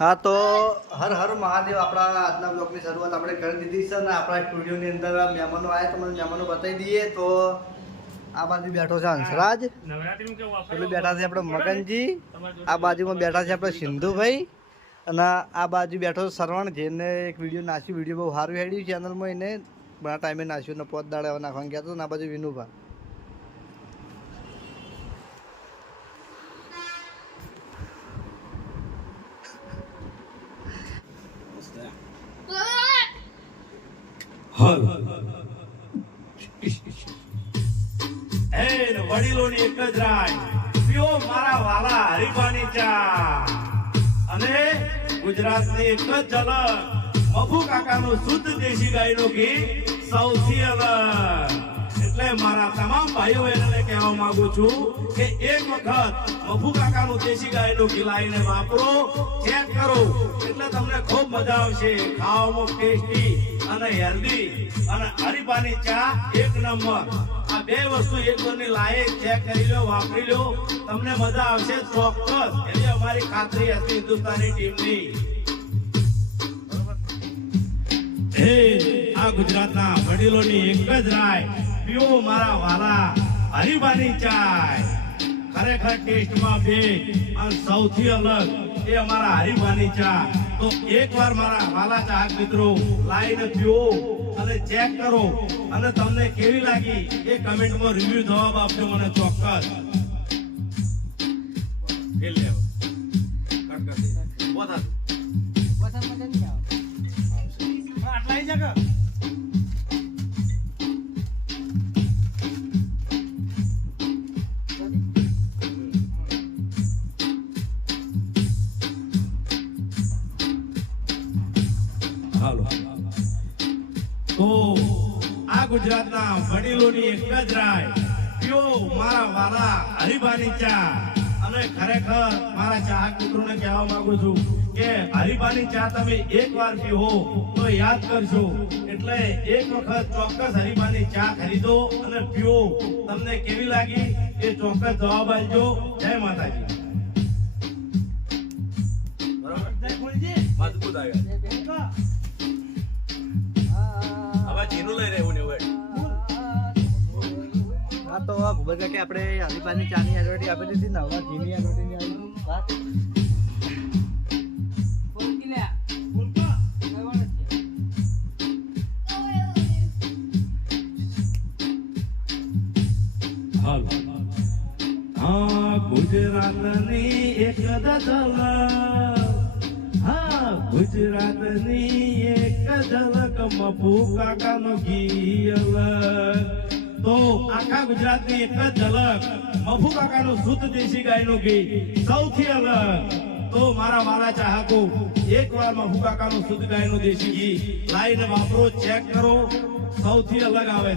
હા તો હર હર મહાદેવ આપણા આજના બ્લોગની શરૂઆત આપણે કરી દીધી છે અને આપણા સ્ટુડિયોની અંદર મહેમાનો આવ્યા તમને મહેમાનો બતાવી દઈએ. તો આ બાજુ બેઠો છે હંસરાજ. પેલું બેઠા છે આપણે મગનજી. આ બાજુમાં બેઠા છે આપણે સિંધુભાઈ. અને આ બાજુ બેઠો છે સરવણ જેને એક વીડિયો નાખ્યું વીડિયો બહુ સારું હેડ્યું ચેનલમાં એને ઘણા ટાઈમે નાખ્યું ને પોત દાડે નાખવાનું કહેતો ને આ બાજુ વિનુભા અને ગુજરાતની એક જ ઝલક મફુ કાકાનું શુદ્ધ દેશી ગાયનું ગીત સૌથી અલગ. એટલે મારા તમામ ભાઈઓ એને કહેવા માંગુ છું કે એક વખત મફુ કાકાનું દેશી ગાયનું ઘી લાવીને વાપરો, ચેક કરો, એટલે તમને ખૂબ મજા આવશે. ખાવામાં ટેસ્ટી અને હેલ્ધી અને હરીફાની ચા એક નંબર. આ બે વસ્તુ એક ની લાયક, ચેક કરી લો, વાપરી લો, તમને મજા આવશે ચોક્કસ. એટલે અમારી ખાતરી હતી હિન્દુસ્તાની ટીમની. આ ગુજરાતના વડીલોની એક જ રાય. પીવો મારા વાલા હરીબાની ચાય. ખરેખર ટેસ્ટમાં બે અને સૌથી અલગ એ અમારા હરીબાની ચા. તો એકવાર મારા વાલા ચાહક મિત્રો લાઈને પીવો અને ચેક કરો. અને તમને કેવી લાગી એ કમેન્ટમાં રિવ્યુ જવાબ આપજો મને ચોક્કસ. આટલા જગા વડીલોની એક જ રાય પીઓ મારા વાલા હરિભાની ચા. અને ખરેખર મારા ચાહક મિત્રોને કહેવા માંગુ છું કે હરિભાની ચા તમે એક વાર પીવો તો યાદ કરશો એટલે એક વખત ચોક્કસ હરિભાની ચા ખરીદો અને પીવો તમને કેવી લાગી એ ચોક્કસ જવાબ આપજો. જય માતાજી. મજબૂત આવ્યા. હા છે કે આપણે હરીફાની ચાની એડવર્ટી આપી દીધી ને હવે ઘીની એડવર્ટી ગુજરાતની એક ઝલક હા, ગુજરાતની એક ઝલક મફુ કાકાનો અલગ તો આખા ગુજરાતની એક જ ઝલક મફુ કાકાનું શુદ્ધ દેશી ગાયનું ઘી સૌથી અલગ. તો મારા વાલા ચાહકો, એકવાર મફુ કાકાનું શુદ્ધ ગાયનું દેશી ઘી લાઈને વાપરો, ચેક કરો. સૌથી અલગ આવે.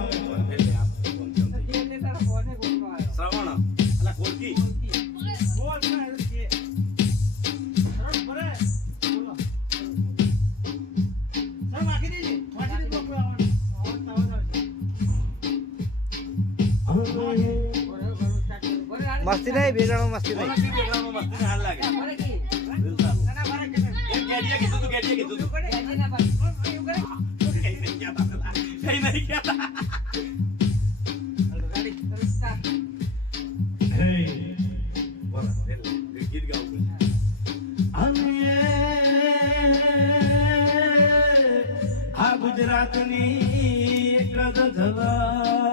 મસ્તી નહીં બે જણો મસ્તી નહીં બેગડામાં મસ્તીને હાલ લાગે. કેડીએ કીધું તું કેડીએ કીધું તું. કઈ નહીં કહેતા. ગુજરાતની એક ઝલક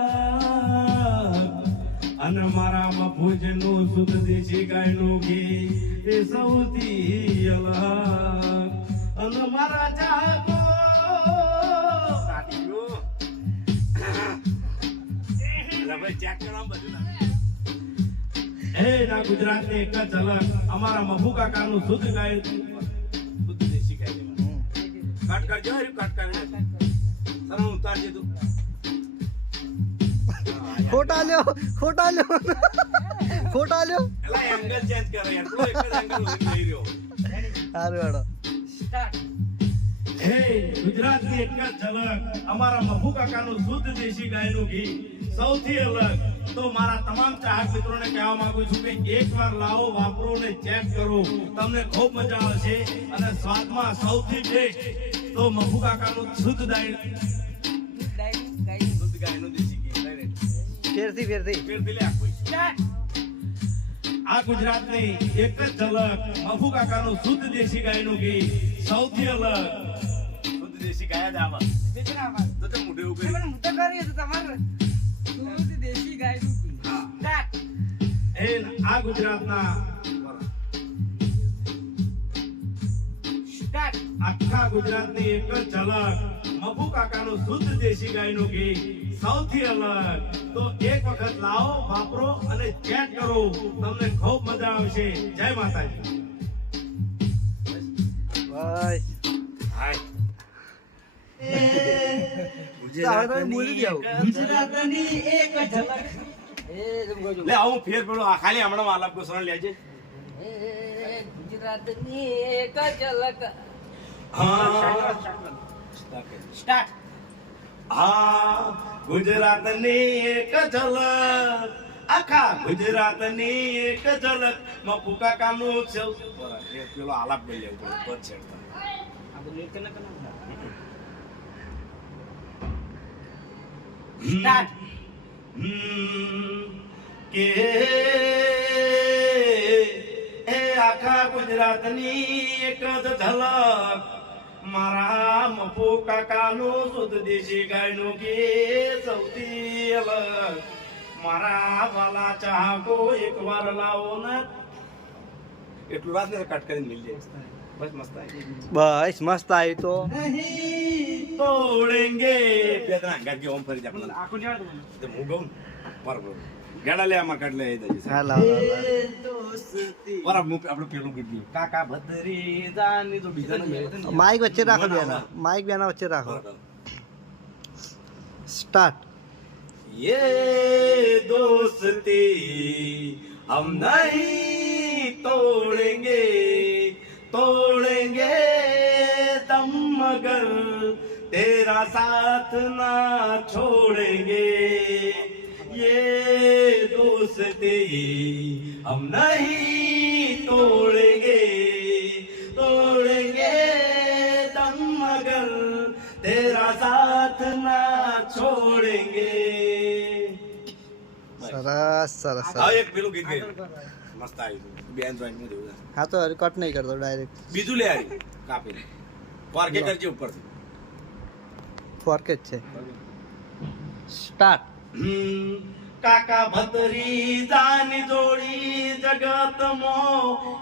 અને મારા મફુજનું શુદ્ધ દેશી ગાયનું ઘી એ સૌથી અલગ. અને મારા ચાહકો હે ભાઈ ચેક કરો બધું ના. ગુજરાત ને ગુજરાતની એક જ અલગ. અમારા મફુ કાકાનું શુદ્ધ ગાય. શુદ્ધ દેશી ગાય કટ કરજો હરી કટ કરી સર ઉતારજે તું. ખોટા લ્યો ખોટા લ્યો. ખોટા લ્યો. એલા એંગલ ચેન્જ કરે યાર તું એક જ એંગલ લઈ રહ્યો. સારું હેડો. હે ગુજરાતની એક જ ઝલક. અમારા મફુ કાકાનું શુદ્ધ દેશી ગાયનું ઘી. સૌથી અલગ. તો મારા તમામ ચાહક મિત્રોને કહેવા માંગુ છું કે એકવાર લાવો વાપરો ને ચેક કરો. તમને ખૂબ મજા આવશે અને સ્વાદમાં સૌથી બેસ્ટ તો મફુ કાકાનું શુદ્ધ દાળ ફેરથી ફેરથી. ફેરથી લે આ આ ગુજરાતની એક જ ઝલક મફુ કાકાનું શુદ્ધ દેશી ગાયનું ગીત સૌથી અલગ. શુદ્ધ દેશી ગાયા જ આવે. તો તે મોઢે ઊભી. રહી. હા. એ આ ગુજરાતના આખા ગુજરાતની એક જ ઝલક મફુ કાકાનું શુદ્ધ દેશી ગાયનું ઘી સૌથી અલગ. તો એક વખત લાવો વાપરો અને ચેક કરો. તમને ખૂબ મજા આવશે. જય માતાજી. ભાઈ. તમે બોલી જાઓ લે આવું ફેર પેલો આ ખાલી હમણાં આલાપ ગોસ્વામી લેજે ગુજરાતની એક ઝલક. હા. હા ગુજરાતની એક ઝલક. આખા ગુજરાતની એક ઝલક. માં ફૂકા. એ પેલો આલાપ બોલી લેવું પડે પછી કે એ આખા ગુજરાતની એક ઝલક. મારા મફુ કાકાનું શુદ્ધ દેશી ગાયનું કે સૌથી અલગ મારા વાલા ચાહકો એકવાર લાવો ને એટલું રાત ને કટ કરીને મિલ જાય બસ મસ્ત આવી બસ મસ્ત આવી તો નહીં તોડેંગે બે ત્રણ અંગાત કે ઓમ ફરી જાય આપણને. તો હું કહું ને, બરાબર ગેડા લે આમાં કાઢ લે એ જજે. હા લાવ લાવ, લાવ. બરાબર હું આપણે પેલું ગીત ગયું. કાકા ભદ્રી જાની તો બીજાનું મેળ હતું ને. માઇક વચ્ચે રાખો ના, ના, બેના ના. માઇક બેના વચ્ચે રાખો બરાબર. સ્ટાર્ટ ये दोस्ती हम नहीं तोड़ेंगे तोड़ेंगे मगर तेरा साथ ना छोड़ेंगे ये दोस्ती हम नहीं तोड़ेंगे तोड़ेंगे दम मगर तेरा साथ ना छोड़ेंगे સરસ સરસ હા સરસ એક પેલું ગીત ગાયું. મસ્ત આવ્યું હતું. બેન જોઈન્ટ માં જોયું છે. હા તો કટ નહીં કરતો ડાયરેક્ટ બીજું લે આવી કાપીને પાર્કે કરજે ઉપરથી. ફોર્કે છે. સ્ટાર્ટ કાકા ભતરી જાની જોડી જગત મો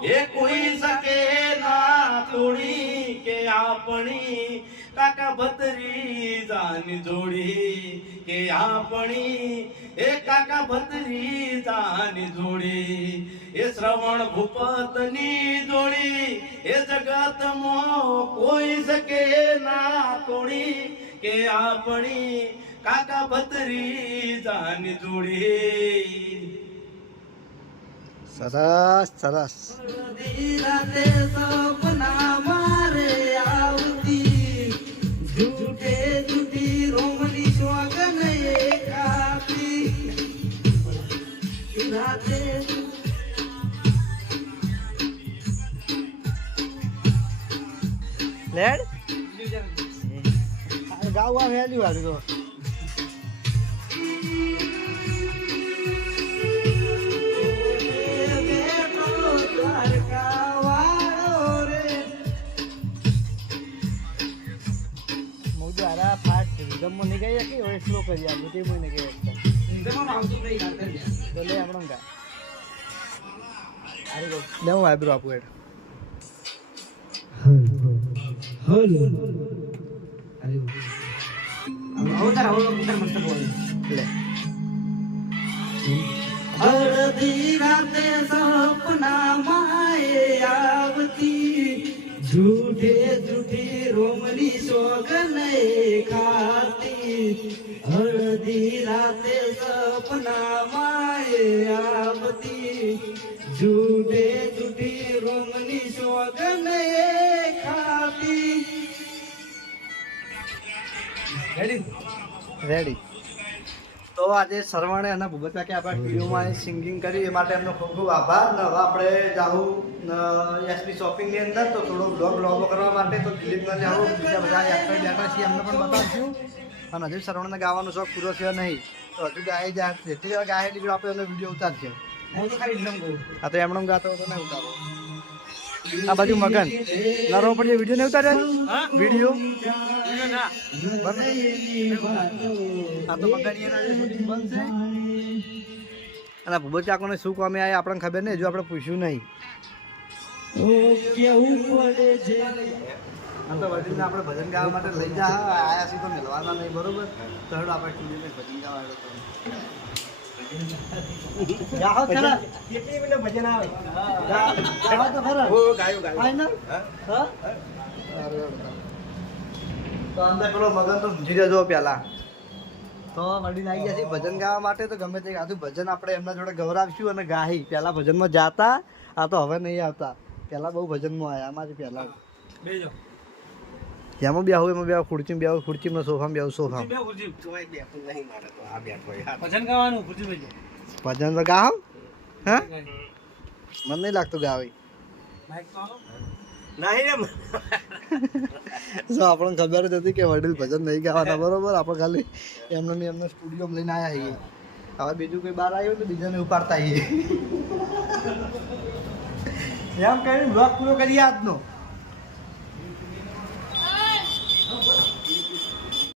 એ કોઈ શકે ના તોડી કે આપણી કાકા ભત્રી જાની જોડી કે આપણી એ કાકા ભત્રી જાની જોડી એ શ્રવણ ભૂપતની જોડી એ જગત મો કોઈ શકે ના તોડી કે આપણી કાકા ભત્રી જાની જોડી સરસ સરસ લેડ? ગાવા વેલ્યુ આવી તો. આરા ફાસ્ટ રિધમમાં મને ગઈ કે ઓય સ્લો કરી આપું તે મને ગઈ તો લે આપણો ગો લે હું આઈબ્રો આપું એડ લે. અડધી રાતે સપના માએ આવતી. જૂઠે રોમની સોગન ખાતી. હળદી રાતે સપના માય આવતી. જુડે જૂઠી રોમની સોગન ખાતી. રેડી રેડી તો આજે સરવણે અને ભૂપત કાકે આપણા વિડીયોમાં સિંગિંગ કરી એ માટે એમનો ખૂબ ખૂબ આભાર. ને હવે આપણે જાઉં એસપી શોપિંગની અંદર તો થોડો બ્લોગ લોગો કરવા માટે તો દિલીપમાં જાઉં બીજા બધા યાત્રા બેઠા છીએ એમને પણ બતાવશું. અને હજુ સરવણને ગાવાનો શોખ પૂરો થયો નહીં. તો હજુ ગાય જાય. જેટલી વાર ગાય લીધું આપણે એનો વીડિયો ઉતારશે. હું તો ખાલી એમણે ગાતો હતો ને ઉતારો. આ બાજુ મગન. નરો પડીએ વીડિયો નહીં ઉતાર્યા વીડિયો જે અને ભૂબત ચાકોને શું કામે આવે આપણને ખબર નહીં હજુ આપણે પૂછ્યું નહીં. પડે આપણે ભજન ગાવા માટે લઈ જા આયા છીએ તો મિલવાના નહીં બરોબર? તો આપણે ભજન ગાવા હેડો ખરા કેટલી મિનિટ ભજન આવે? ગા- ગાવા તો ખરા ઓ ગાયો ગાયો. ફાઇનલ હા. તો અંદર પેલો મગન તો સમજી જજો પેલા. તો વડીલ આવી ગયા છે ભજન ગાવા માટે તો ગમે તે આધું ભજન આપણે એમના જોડે ગૌરાવશું અને ગાહી. પેલા ભજનમાં જાતા આ તો હવે નહીં આવતા. પેલા બહુ ભજનમાં આવ્યા જ પેલા. બેજો. જેમાં બે આવું એમાં બે ખુરચીમાં બે આવું ખુરચીમાં સોફામાં બે આવું સોફામાં. બે ખુરશી તોય બેઠું નહીં મારે તો આ બેઠો યાર ભજન ગાવાનું ખુરશી બેજો ભજન તો ગાવ હા? મને નહીં લાગતું ગાવી. એમ તો આપણને ખબર જ હતી કે વડીલ ભજન નહીં ગાવાના બરોબર? આપણે ખાલી એમને ને એમને સ્ટુડિયો લઈને આવ્યા છીએ. હવે બીજું કોઈ બહાર આવ્યું તો બીજાને ઉપાડતા આવીએ એમ કરીને બ્લોગ પૂરો કરીએ આજનો.